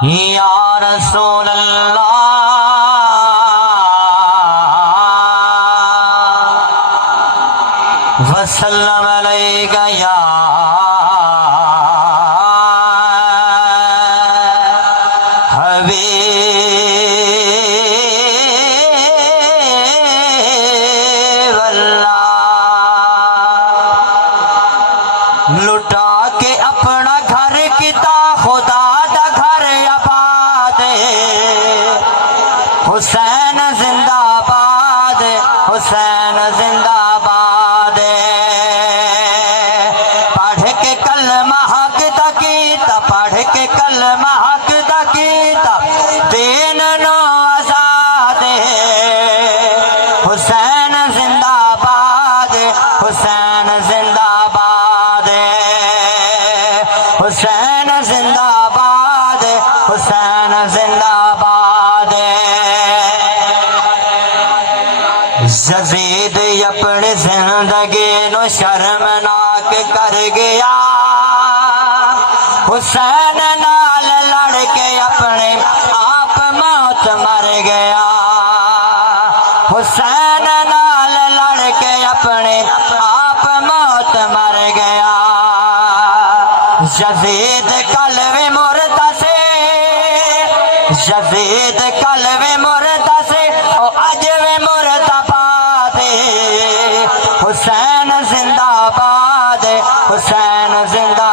یا رسول اللہ وسلم علیک یا حبیب اللہ۔ لٹا کے اپنا گھر کتا خدا دا گھر آباد، حسین زندہ باد، حسین زندہ باد۔ پڑھ کے کلمہ حق دا کیتا، پڑھ کے کلمہ حق دا کیتا، دین نو آزاد۔ حسین زندہ باد، حسین زندہ باد، حسین زندہ باد، حسین زندہ باد۔ یزید اپنی زندگی نو شرمناک کر گیا، حسین نال لڑ کے اپنے آپ موت مر گیا، حسین نال لڑ کے اپنے آپ موت مر گیا۔ یزید کلوے مردہ سے، یزید کلوے مردہ سے، او اجوے مردہ باد۔ حسین زندہ باد، حسین زندہ